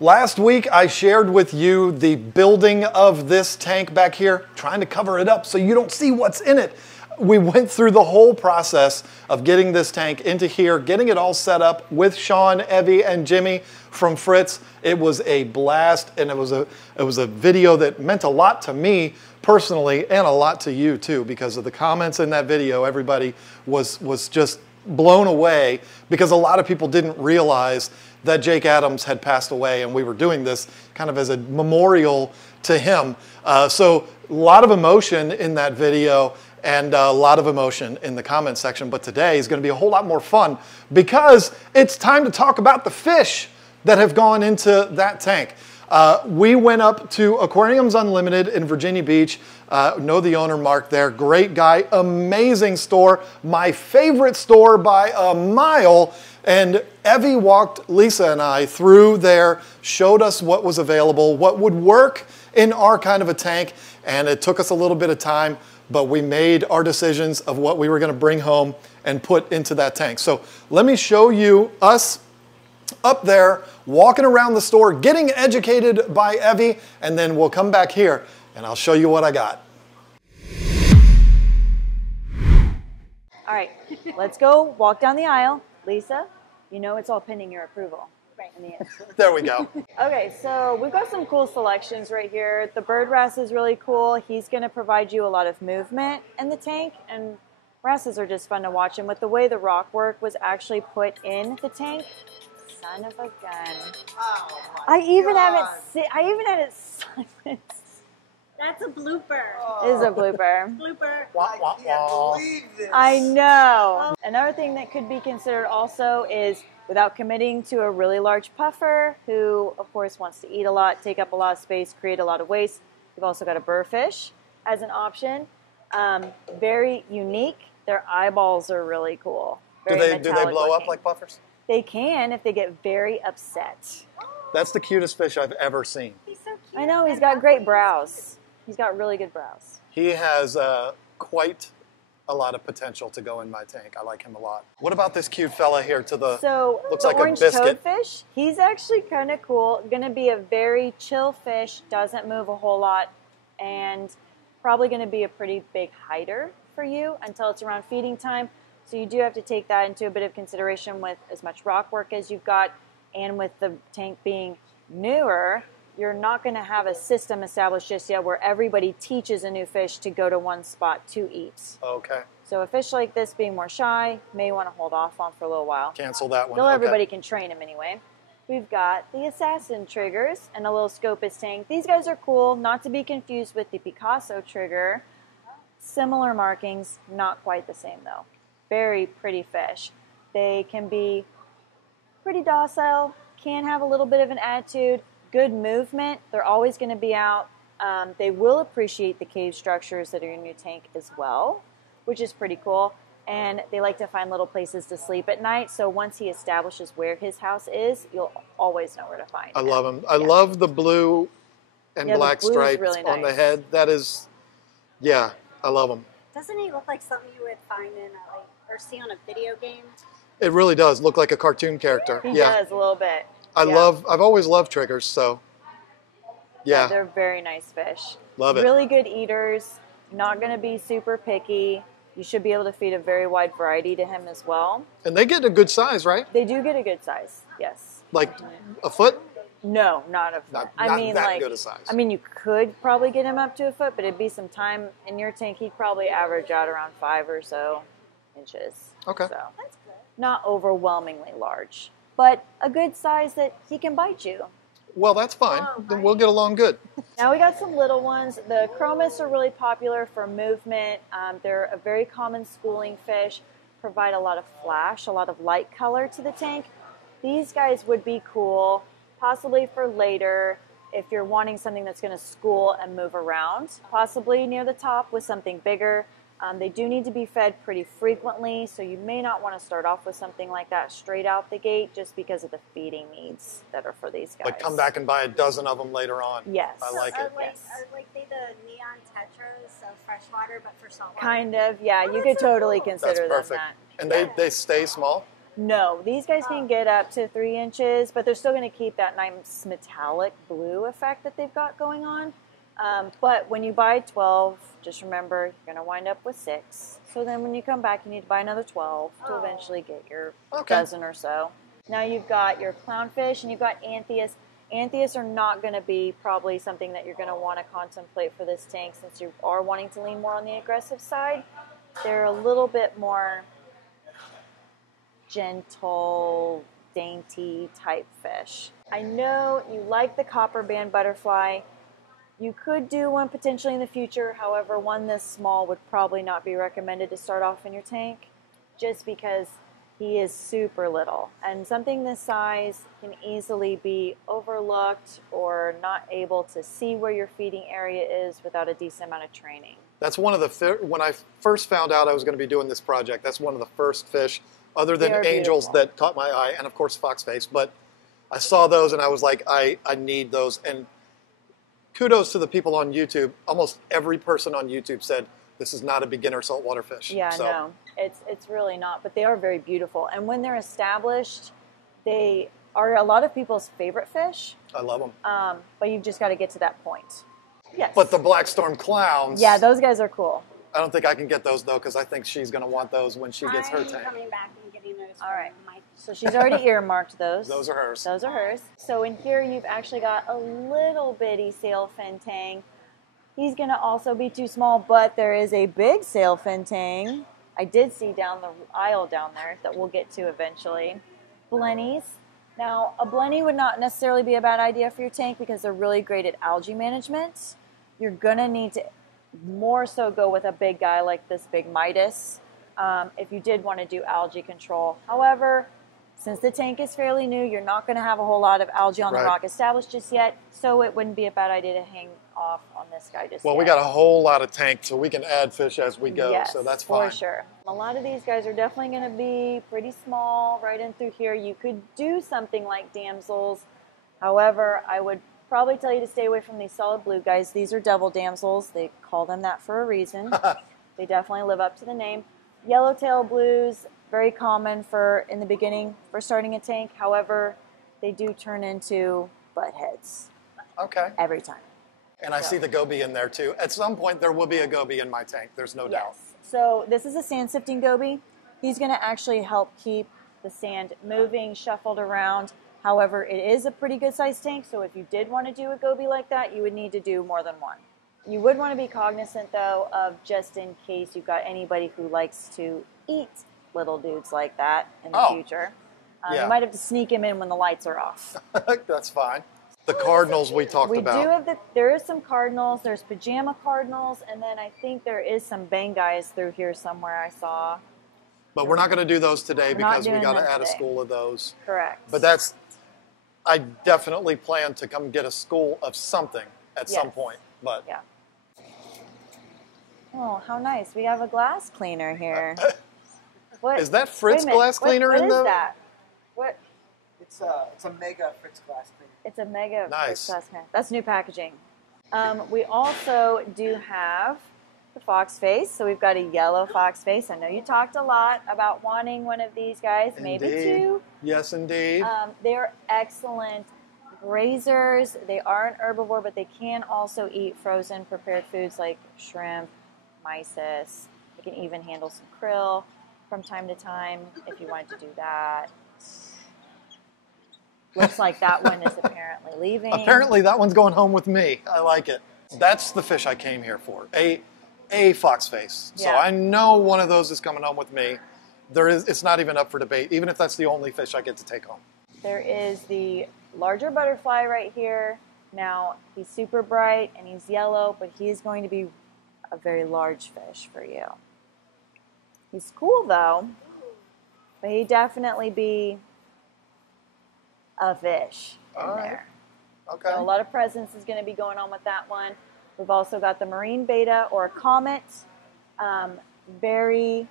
Last week I shared with you the building of this tank back here, trying to cover it up so you don't see what's in it. We went through the whole process of getting this tank into here, getting it all set up with Sean, Evie, and Jimmy from Fritz. It was a blast, and it was a video that meant a lot to me personally and a lot to you too, because of the comments in that video. Everybody was just blown away because a lot of people didn't realize that Jake Adams had passed away, and we were doing this kind of as a memorial to him. So a lot of emotion in that video and a lot of emotion in the comment section. But today is going to be a whole lot more fun because it's time to talk about the fish that have gone into that tank. We went up to Aquariums Unlimited in Virginia Beach. Know the owner, Mark, there. Great guy, amazing store. My favorite store by a mile. And Evie walked Lisa and I through there, showed us what was available, what would work in our kind of a tank. And it took us a little bit of time, but we made our decisions of what we were going to bring home and put into that tank. So let me show you us up there, walking around the store, getting educated by Evie, and then we'll come back here and I'll show you what I got. All right, let's go walk down the aisle. Lisa, you know it's all pending your approval. Right. In the end. There we go. Okay, so we've got some cool selections right here. The bird wrasse is really cool. He's going to provide you a lot of movement in the tank, and wrasses are just fun to watch. And with the way the rock work was actually put in the tank, son of a gun. Oh I even had it silenced. That's a blooper. It is a blooper. Blooper. Wah, wah, I can't wah. believe this. I know. Another thing that could be considered also is without committing to a really large puffer who, of course, wants to eat a lot, take up a lot of space, create a lot of waste. We've also got a burrfish as an option. Very unique. Their eyeballs are really cool. Do they blow up like puffers? They can if they get very upset. That's the cutest fish I've ever seen. He's so cute. I know, he's got great brows. He's got really good brows. He has quite a lot of potential to go in my tank. I like him a lot. What about this cute fella here to the, looks the like a orange biscuit? toadfish, he's actually kind of cool. Going to be a very chill fish, doesn't move a whole lot, and probably going to be a pretty big hider for you until it's around feeding time. So you do have to take that into a bit of consideration with as much rock work as you've got, and with the tank being newer, you're not going to have a system established just yet where everybody teaches a new fish to go to one spot to eat. Okay. So a fish like this, being more shy, may want to hold off on for a little while. Cancel that one. Still, Okay. everybody can train him anyway. We've got the assassin triggers and a little Scopus tank. These guys are cool, not to be confused with the Picasso trigger. Similar markings, not quite the same though. Very pretty fish. They can be pretty docile, can have a little bit of an attitude, good movement. They're always going to be out. They will appreciate the cave structures that are in your tank as well, which is pretty cool. And they like to find little places to sleep at night. So once he establishes where his house is, you'll always know where to find him. I love him. I love the blue and black stripes really on the nice. head. That is, yeah, I love him. Doesn't he look like something you would find in or see on a video game? It really does look like a cartoon character. He Yeah. does a little bit. I've always loved triggers, so yeah. They're very nice fish. Love it. Really good eaters, not going to be super picky. You should be able to feed a very wide variety to him as well. And they get a good size, right? They do get a good size, yes. Like a foot? No, not a foot. Not I mean, that like, good a size. I mean, you could probably get him up to a foot, but it'd be some time in your tank. He'd probably average out around 5 or so inches. Okay. So That's good. not overwhelmingly large, but a good size that he can bite you. Well, that's fine. Oh, Then we'll get along good. Now we got some little ones. The chromis are really popular for movement. They're a very common schooling fish, provide a lot of flash, a lot of light color to the tank. These guys would be cool, possibly for later if you're wanting something that's going to school and move around, possibly near the top with something bigger. They do need to be fed pretty frequently, so you may not want to start off with something like that straight out the gate just because of the feeding needs that are for these guys. Like come back and buy a dozen of them later on. Yes. I like it. Yes. Are like they the neon tetras of freshwater, but for saltwater? Kind of, yeah. Oh, You that's could so totally cool. consider That's them perfect. that. And they stay small? No, these guys can get up to 3 inches, but they're still going to keep that nice metallic blue effect that they've got going on. But when you buy 12, just remember you're going to wind up with 6. So then when you come back, you need to buy another 12 to eventually get your dozen or so. Now you've got your clownfish and you've got anthias. Anthias are not going to be probably something that you're going to want to contemplate for this tank since you are wanting to lean more on the aggressive side. They're a little bit more gentle, dainty type fish. I know you like the copper band butterfly. You could do one potentially in the future. However, one this small would probably not be recommended to start off in your tank just because he is super little. And something this size can easily be overlooked or not able to see where your feeding area is without a decent amount of training. That's one of the, when I first found out I was going to be doing this project, that's one of the first fish, other than angels, that caught my eye, and of course foxface. But I saw those and I was like, I need those. And kudos to the people on YouTube. Almost every person on YouTube said, this is not a beginner saltwater fish. Yeah, so. No, it's really not, but they are very beautiful. And when they're established, they are a lot of people's favorite fish. I love them. But you've just got to get to that point. Yes. But the black storm clowns. Yeah, those guys are cool. I don't think I can get those though, because I think she's going to want those when she gets her tank. I'm coming back and getting those. All right. So she's already earmarked those. Those are hers. Those are hers. So in here you've actually got a little bitty sailfin tang. He's going to also be too small, but there is a big sailfin tang. I did see down the aisle down there that we'll get to eventually. Blennies. Now, a blenny would not necessarily be a bad idea for your tank because they're really great at algae management. You're going to need to more so go with a big guy like this big Midas if you did want to do algae control. However, since the tank is fairly new, you're not going to have a whole lot of algae on the rock established just yet, so it wouldn't be a bad idea to hang off on this guy just yet. We got a whole lot of tank, so we can add fish as we go, yes, so that's fine. For sure. A lot of these guys are definitely going to be pretty small right in through here. You could do something like damsels. However, I would probably tell you to stay away from these solid blue guys. These are devil damsels. They call them that for a reason. They definitely live up to the name. Yellowtail blues, very common for in the beginning for starting a tank. However, they do turn into butt heads. Okay. Every time. And I see the goby in there too. At some point, there will be a goby in my tank. There's no doubt. So this is a sand sifting goby. He's going to actually help keep the sand moving, shuffled around. However, it is a pretty good sized tank, so if you did want to do a goby like that, you would need to do more than one. You would want to be cognizant, though, of just in case you've got anybody who likes to eat little dudes like that in the future. You might have to sneak him in when the lights are off. That's fine. The cardinals we talked about. We do have there is some cardinals. There's pajama cardinals, and then I think there is some bang guys through here somewhere I saw. But we're not going to do those today because we got to add a school of those. Correct. But I definitely plan to come get a school of something at some point. But yeah. Oh, how nice. We have a glass cleaner here. What is that? Fritz glass cleaner in the? What is that? What? It's a mega Fritz glass cleaner. It's a mega Fritz glass cleaner. That's new packaging. We also do have the fox face. So we've got a yellow fox face. I know you talked a lot about wanting one of these guys, maybe two. Yes, indeed. They're excellent grazers. They are an herbivore, but they can also eat frozen prepared foods like shrimp, mysis. They can even handle some krill from time to time if you wanted to do that. Looks like that one is apparently leaving. Apparently that one's going home with me. I like it. That's the fish I came here for, a foxface. So I know one of those is coming home with me. It's not even up for debate, even if that's the only fish I get to take home. There is the larger butterfly right here. Now, he's super bright and he's yellow, but he is going to be a very large fish for you. He's cool though, but he'd definitely be a fish in there. Okay. So a lot of presence is going to be going on with that one. We've also got the marine beta or comet. Very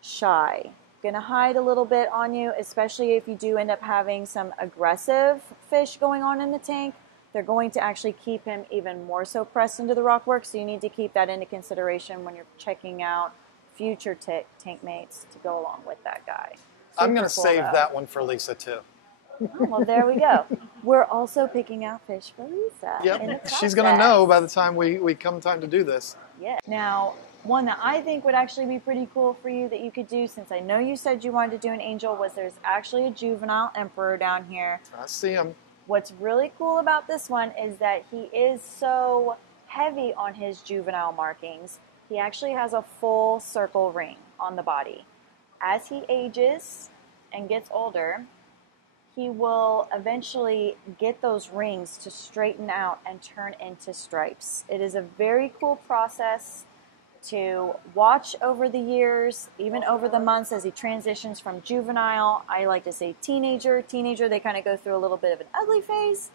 shy. Going to hide a little bit on you, especially if you do end up having some aggressive fish going on in the tank. They're going to actually keep him even more so pressed into the rockwork, so you need to keep that into consideration when you're checking out future tank mates to go along with that guy. I'm going to Super cool, save though. that one for Lisa too. Oh, well, there we go. We're also picking out fish for Lisa. in the Yep, she's going to process. know by the time we come time to do this. Yeah. Now, one that I think would actually be pretty cool for you that you could do, since I know you said you wanted to do an angel, was there's actually a juvenile emperor down here. I see him. What's really cool about this one is that he is so heavy on his juvenile markings. He actually has a full circle ring on the body. As he ages and gets older, he will eventually get those rings to straighten out and turn into stripes. It is a very cool process to watch over the years, even over the months as he transitions from juvenile, I like to say teenager, they kind of go through a little bit of an ugly phase,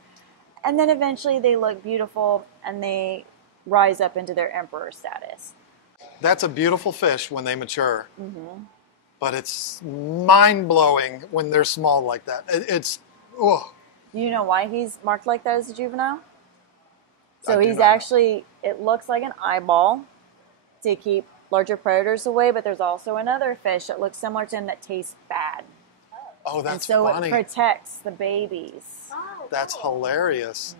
and then eventually they look beautiful and they rise up into their emperor status. That's a beautiful fish when they mature. But it's mind-blowing when they're small like that. It's, oh. You know why he's marked like that as a juvenile? So I do he's not know. actually, it looks like an eyeball to keep larger predators away, but there's also another fish that looks similar to him that tastes bad. Oh, And that's so funny. it protects the babies. Oh, That's cool. hilarious.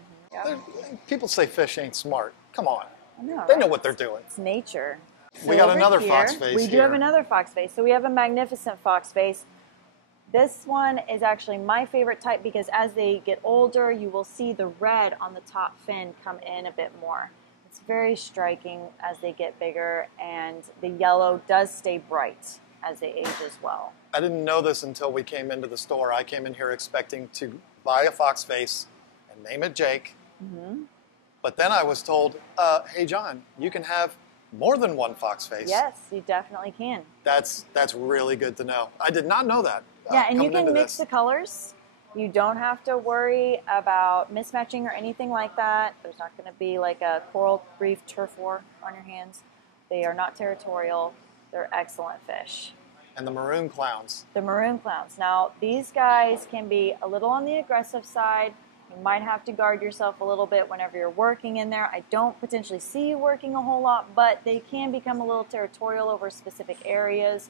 People say fish ain't smart. Come on. I know, They know right? what they're doing. It's nature. We So got over another here, fox face We do here. have another fox face. So we have a magnificent fox face. This one is actually my favorite type because as they get older, you will see the red on the top fin come in a bit more. It's very striking as they get bigger, and the yellow does stay bright as they age as well. I didn't know this until we came into the store. I came in here expecting to buy a fox face and name it Jake. But then I was told, hey, John, you can have more than one fox face. Yes, you definitely can. That's really good to know. I did not know that. Yeah, and you coming can into mix this. the colors. You don't have to worry about mismatching or anything like that. There's not going to be like a coral reef turf war on your hands. They are not territorial. They're excellent fish. And the maroon clowns. The maroon clowns. Now, these guys can be a little on the aggressive side. You might have to guard yourself a little bit whenever you're working in there. I don't potentially see you working a whole lot, but they can become a little territorial over specific areas.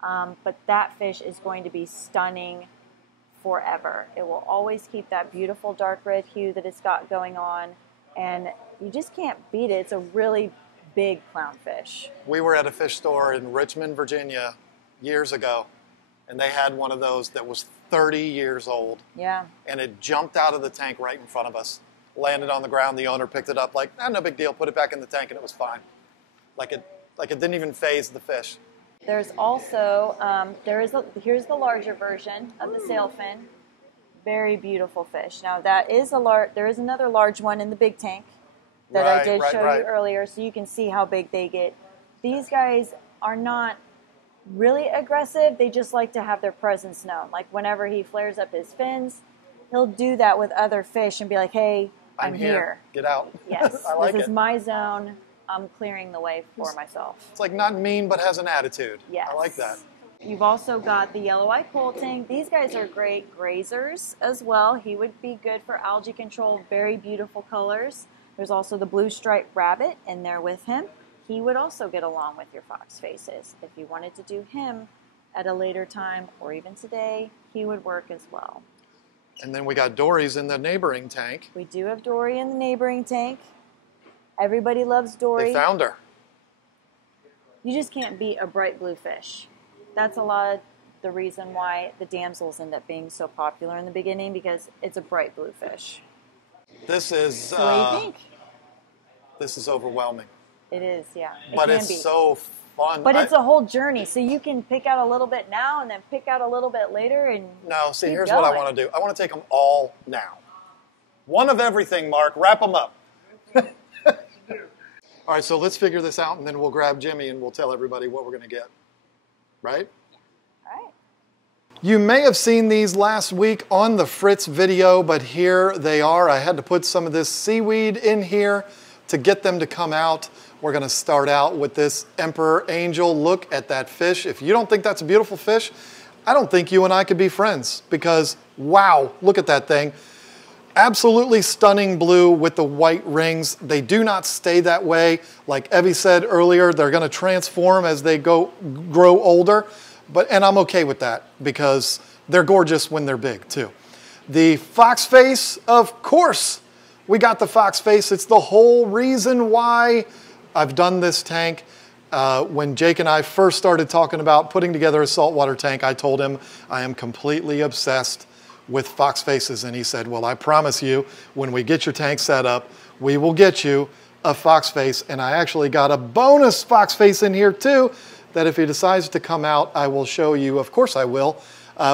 But that fish is going to be stunning forever. It will always keep that beautiful dark red hue that it's got going on, and you just can't beat it. It's a really big clownfish. We were at a fish store in Richmond, Virginia years ago, and they had one of those that was 30 years old. Yeah. And it jumped out of the tank right in front of us, landed on the ground. The owner picked it up like, no big deal, put it back in the tank, and it was fine. Like it didn't even faze the fish. There's also, here's the larger version of the sailfin. Very beautiful fish. Now there is another large one in the big tank that I did show you earlier, so you can see how big they get. These guys are not really aggressive. They just like to have their presence known. Like whenever he flares up his fins, he'll do that with other fish and be like, hey, I'm here. Get out. Yes, I like this is it. my zone. I'm clearing the way for myself. It's like not mean, but has an attitude. Yes. I like that. You've also got the yellow-eyed coulting. These guys are great grazers as well. He would be good for algae control. Very beautiful colors. There's also the blue striped rabbit in there with him. He would also get along with your fox faces. If you wanted to do him at a later time or even today, he would work as well. And then we got Dory's in the neighboring tank. We do have Dory in the neighboring tank. Everybody loves Dory. They found her. You just can't beat a bright blue fish. That's a lot of the reason why the damsels end up being so popular in the beginning, because it's a bright blue fish. This is So what do you think? This is overwhelming. It is, yeah. It But can it's be. so fun. But it's a whole journey, so you can pick out a little bit now and then pick out a little bit later. And No, see, keep here's what I going. want to do. I want to take them all now. One of everything, Mark. Wrap them up. All right, so let's figure this out, and then we'll grab Jimmy and we'll tell everybody what we're going to get. Right? All right. You may have seen these last week on the Fritz video, but here they are. I had to put some of this seaweed in here to get them to come out. We're going to start out with this Emperor Angel. Look at that fish. If you don't think that's a beautiful fish, I don't think you and I could be friends, because wow, look at that thing. Absolutely stunning blue with the white rings. They do not stay that way. Like Evie said earlier, they're going to transform as they grow older. And I'm okay with that because they're gorgeous when they're big too. The fox face, of course, we got the fox face. It's the whole reason why I've done this tank. When Jake and I first started talking about putting together a saltwater tank, I told him I am completely obsessed with fox faces. And he said, well, I promise you, when we get your tank set up, we will get you a fox face. And I actually got a bonus fox face in here too, that if he decides to come out, I will show you. Of course I will.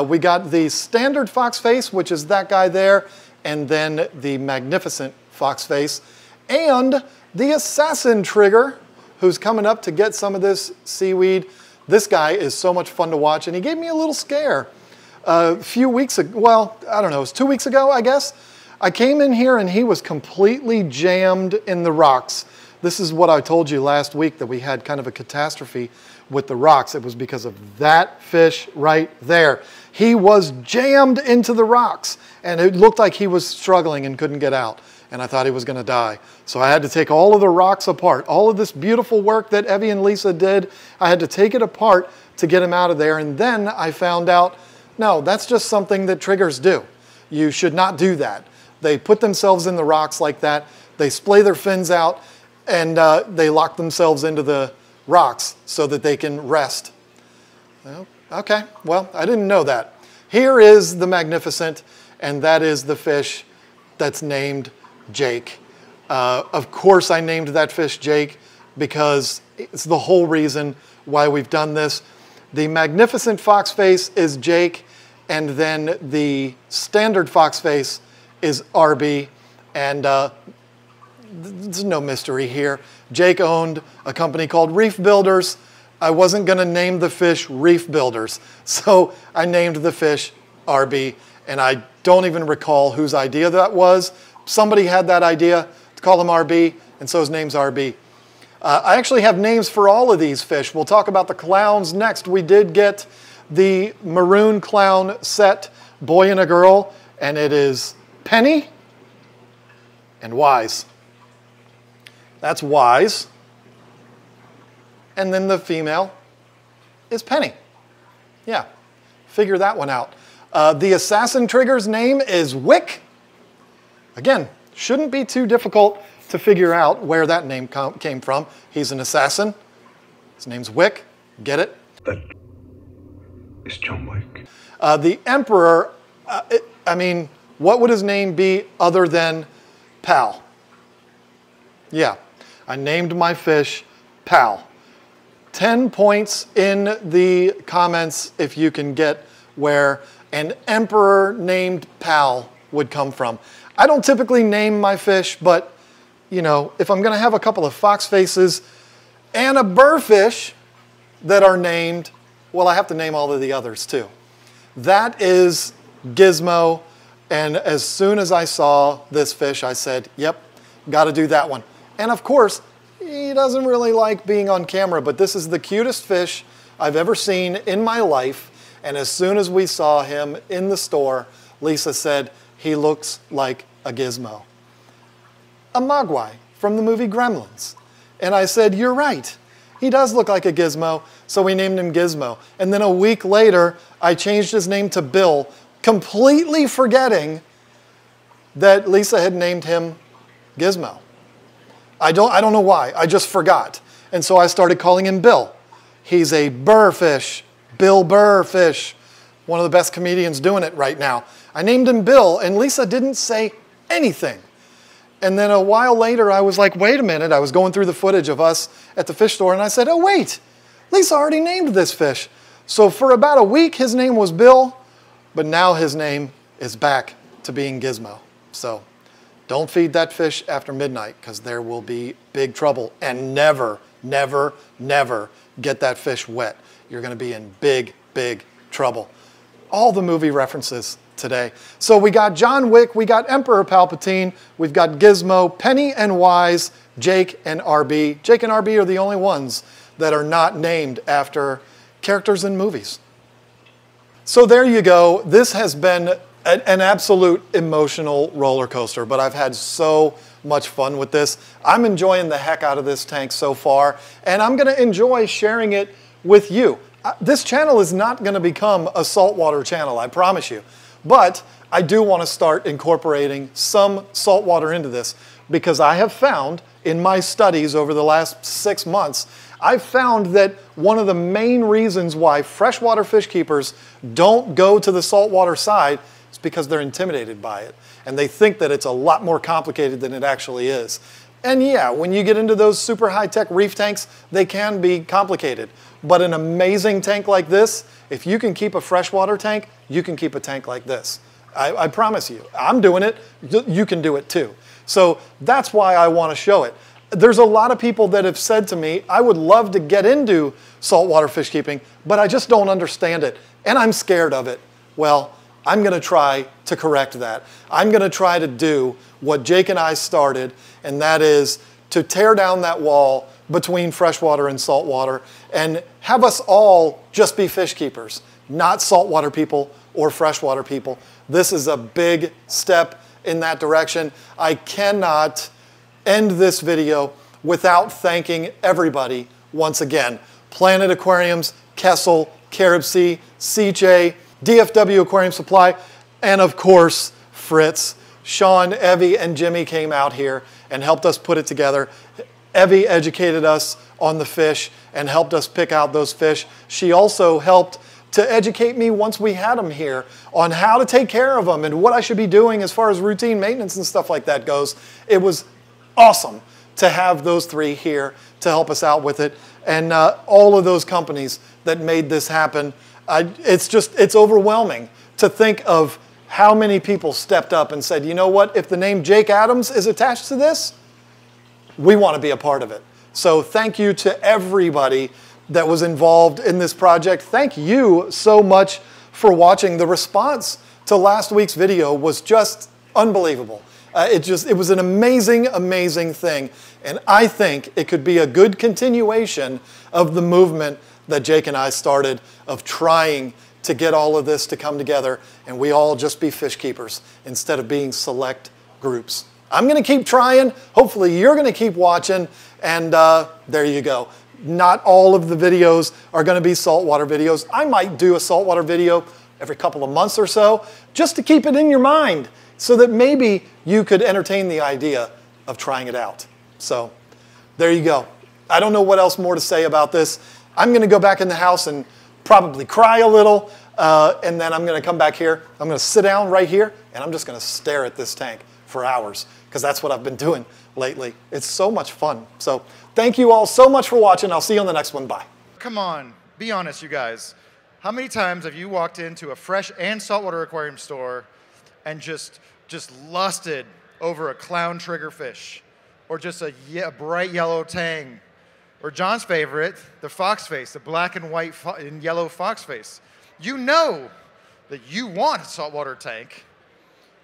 We got the standard fox face, which is that guy there, and then the magnificent fox face, and the assassin trigger, who's coming up to get some of this seaweed. This guy is so much fun to watch, and he gave me a little scare. A few weeks ago, well, I don't know, it was 2 weeks ago, I guess. I came in here and he was completely jammed in the rocks. This is what I told you last week, that we had kind of a catastrophe with the rocks. It was because of that fish right there. He was jammed into the rocks, and it looked like he was struggling and couldn't get out. And I thought he was going to die. So I had to take all of the rocks apart. All of this beautiful work that Evie and Lisa did, I had to take it apart to get him out of there. And then I found out, no, that's just something that triggers do. You should not do that. They put themselves in the rocks like that. They splay their fins out, and they lock themselves into the rocks so that they can rest. Well, okay, well, I didn't know that. Here is the magnificent, and that is the fish that's named Jake. Of course I named that fish Jake because it's the whole reason why we've done this. The magnificent fox face is Jake, and then the standard fox face is RB, and there's no mystery here. Jake owned a company called Reef Builders. I wasn't going to name the fish Reef Builders, so I named the fish RB, and I don't even recall whose idea that was. Somebody had that idea to call him RB, and so his name's RB. I actually have names for all of these fish. We'll talk about the clowns next. We did get the maroon clown set, boy and a girl, and it is Penny and Wise. That's Wise. And then the female is Penny. Yeah, figure that one out. The assassin trigger's name is Wick. Again, shouldn't be too difficult to figure out where that name came from. He's an assassin. His name's Wick. Get it? That is John Wick. The Emperor, I mean, what would his name be other than Pal? Yeah, I named my fish Pal. 10 points in the comments if you can get where an emperor named Pal would come from. I don't typically name my fish, but you know, if I'm going to have a couple of fox faces and a burrfish that are named, well, I have to name all of the others too. That is Gizmo, and as soon as I saw this fish, I said, yep, got to do that one. And of course, he doesn't really like being on camera, but this is the cutest fish I've ever seen in my life. And as soon as we saw him in the store, Lisa said, he looks like a gizmo. A mogwai from the movie Gremlins. And I said, you're right. He does look like a gizmo, so we named him Gizmo. And then a week later, I changed his name to Bill, completely forgetting that Lisa had named him Gizmo. I don't know why. I just forgot. And so I started calling him Bill. He's a burrfish. Bill Burrfish. One of the best comedians doing it right now. I named him Bill, and Lisa didn't say anything. And then a while later, I was like, wait a minute. I was going through the footage of us at the fish store, and I said, oh, wait. Lisa already named this fish. So for about a week, his name was Bill, but now his name is back to being Gizmo. So don't feed that fish after midnight, because there will be big trouble. And never, never, never get that fish wet. You're going to be in big, big trouble. All the movie references today. So we got John Wick, we got Emperor Palpatine, we've got Gizmo, Penny and Wise, Jake and RB. Jake and RB are the only ones that are not named after characters in movies. So there you go. This has been an absolute emotional roller coaster, but I've had so much fun with this. I'm enjoying the heck out of this tank so far, and I'm going to enjoy sharing it with you. This channel is not going to become a saltwater channel, I promise you. But I do want to start incorporating some saltwater into this because I have found in my studies over the last 6 months, I've found that one of the main reasons why freshwater fish keepers don't go to the saltwater side is because they're intimidated by it. And they think that it's a lot more complicated than it actually is. And yeah, when you get into those super high-tech reef tanks, they can be complicated. But an amazing tank like this, if you can keep a freshwater tank, you can keep a tank like this. I promise you. I'm doing it. You can do it too. So that's why I want to show it. There's a lot of people that have said to me, I would love to get into saltwater fish keeping, but I just don't understand it, and I'm scared of it. Well, I'm going to try to correct that. I'm going to try to do what Jake and I started, and that is to tear down that wall between freshwater and saltwater and have us all just be fish keepers, not saltwater people or freshwater people. This is a big step in that direction. I cannot end this video without thanking everybody once again. Planet Aquariums, Kessel, Carib Sea, CJ, DFW Aquarium Supply, and of course, Fritz. Sean, Evie, and Jimmy came out here and helped us put it together. Evie educated us on the fish and helped us pick out those fish. She also helped to educate me once we had them here on how to take care of them and what I should be doing as far as routine maintenance and stuff like that goes. It was awesome to have those three here to help us out with it, and all of those companies that made this happen. It's overwhelming to think of how many people stepped up and said, you know what, if the name Jake Adams is attached to this, we want to be a part of it. So thank you to everybody that was involved in this project. Thank you so much for watching. The response to last week's video was just unbelievable. It was an amazing, amazing thing. And I think it could be a good continuation of the movement that Jake and I started of trying to get all of this to come together and we all just be fish keepers instead of being select groups. I'm going to keep trying. Hopefully you're going to keep watching. And there you go. Not all of the videos are going to be saltwater videos. I might do a saltwater video every couple of months or so just to keep it in your mind so that maybe you could entertain the idea of trying it out. So there you go. I don't know what else more to say about this. I'm going to go back in the house and probably cry a little, and then I'm going to come back here. I'm going to sit down right here, and I'm just going to stare at this tank for hours because that's what I've been doing lately. It's so much fun. So thank you all so much for watching. I'll see you on the next one. Bye. Come on, be honest, you guys. How many times have you walked into a fresh and saltwater aquarium store and just lusted over a clown triggerfish or just a bright yellow tang? Or John's favorite, the foxface, the black and white and yellow foxface. You know that you want a saltwater tank,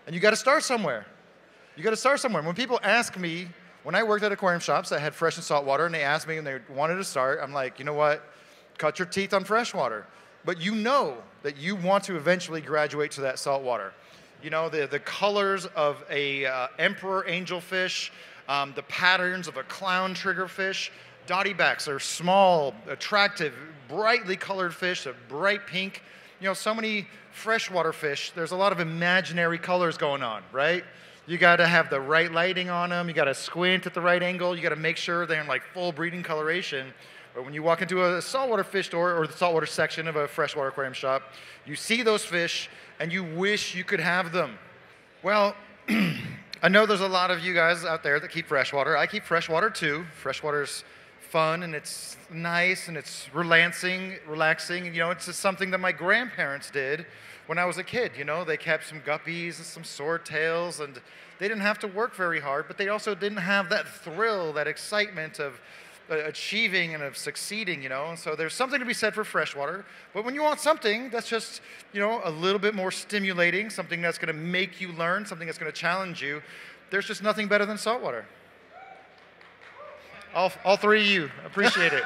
and you got to start somewhere. You got to start somewhere. When people ask me, when I worked at aquarium shops that had fresh and saltwater, and they asked me and they wanted to start, I'm like, you know what? Cut your teeth on freshwater. But you know that you want to eventually graduate to that saltwater. You know, the colors of a emperor angelfish, the patterns of a clown triggerfish. Dotty backs are small, attractive, brightly colored fish, a bright pink. You know, so many freshwater fish, there's a lot of imaginary colors going on, right? You got to have the right lighting on them. You got to squint at the right angle. You got to make sure they're in like full breeding coloration. But when you walk into a saltwater fish store or the saltwater section of a freshwater aquarium shop, you see those fish and you wish you could have them. Well, I know there's a lot of you guys out there that keep freshwater. I keep freshwater too. Freshwater's fun and it's nice and it's relaxing. You know, it's just something that my grandparents did when I was a kid. You know, they kept some guppies and some swordtails, and they didn't have to work very hard, but they also didn't have that thrill, that excitement of achieving and of succeeding, you know. And so there's something to be said for freshwater, but when you want something that's just, you know, a little bit more stimulating, something that's going to make you learn, something that's going to challenge you, there's just nothing better than saltwater. All three of you, appreciate it.